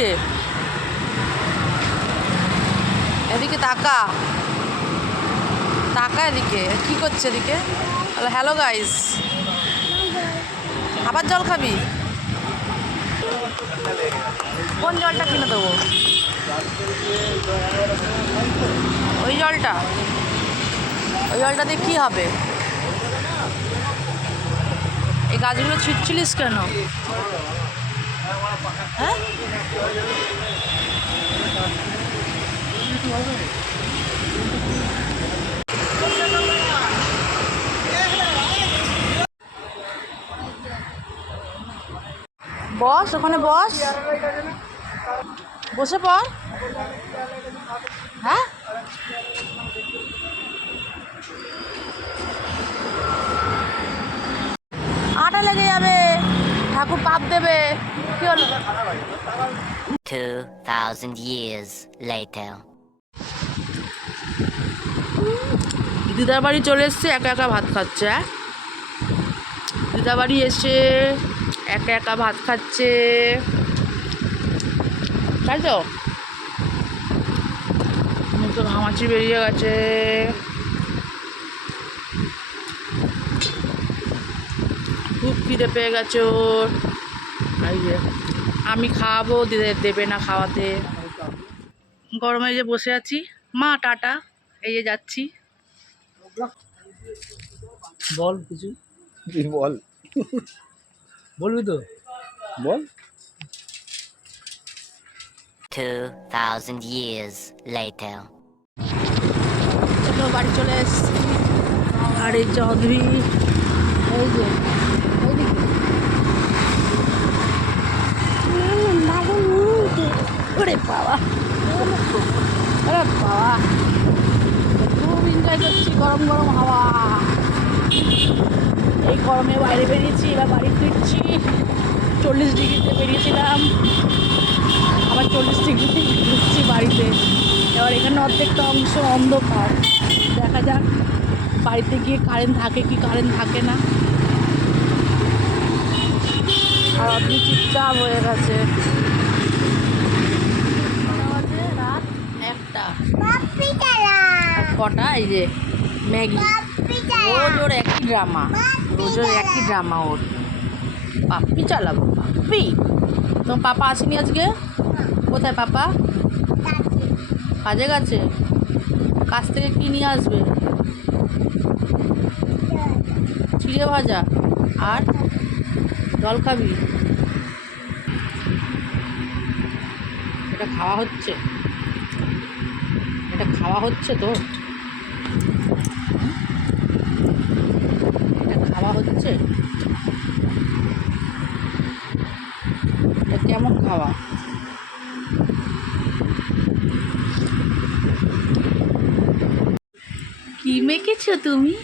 রে? এদিকে তাকা, তাকা এদিকে। কি করছে এদিকে? হ্যালো গাইস, আবার জল খাবি? কোন জলটা কিনে দেবো? ওই জলটা? ওই জলটা দিয়ে কী হবে? এই গাছগুলো ছিটছিলিস কেন? হ্যাঁ, বস ওখানে, বস, বসে পড়। হ্যাঁ, আটা লেগে যাবে, ঠাকুর পাপ দেবে। কি হলো? 2000 years later. দিদার বাড়ি চলে এসছে, একা একা ভাত খাচ্ছে। হ্যাঁ, দিদার বাড়ি এসে একা একা ভাত খাচ্ছে, তাই তো? মুখে ঘামাচি বেরিয়ে গেছে। খুব খিদে পেয়ে গেছে ওর। এই যে আমি খাওয়াবো, দিদা দেবে না খাওয়াতে। গরমে যে বসে আছি। মা টাটা, এই যে যাচ্ছি। বল কিছু, তুই বল, বলবি তো বল। 2000 years later. চলো বাড়ি চলে এসছি। আর এই চৌধুরী, এই যে ওরে বাবা, ওরে বাবা, খুব এনজয় করছি গরম গরম হাওয়া। এই গরমে বাইরে বেরিয়েছি, এবার বাড়ি ফিরছি। 40 ডিগ্রিতে বেরিয়েছিলাম, আবার 40 ডিগ্রিতে ঢুকছি বাড়িতে। এবার এখানে অর্ধেকটা অংশ অন্ধকার, দেখা যাক বাড়িতে গিয়ে কারেন্ট থাকে কি কারেন্ট থাকে না। আর আপনি চুপচাপ হয়ে গেছে। রাত 1টা। আর কটা? এই যে ম্যাগি, রোজ ওর একই ড্রামা, রোজ ওর একই ড্রামা ওর। পাপ্পি চালাবো, পাপ্পি। তোমার পাপা আসেনি আজকে? কোথায় পাপা? কাজে গেছে। কাছ থেকে কি নিয়ে আসবে? চিড়ে ভাজা আর জল খাবি? এটা খাওয়া হচ্ছে? এটা খাওয়া হচ্ছে তো? এটা খাওয়া হচ্ছে? এটা কেমন খাওয়া? কি মেখেছো তুমি?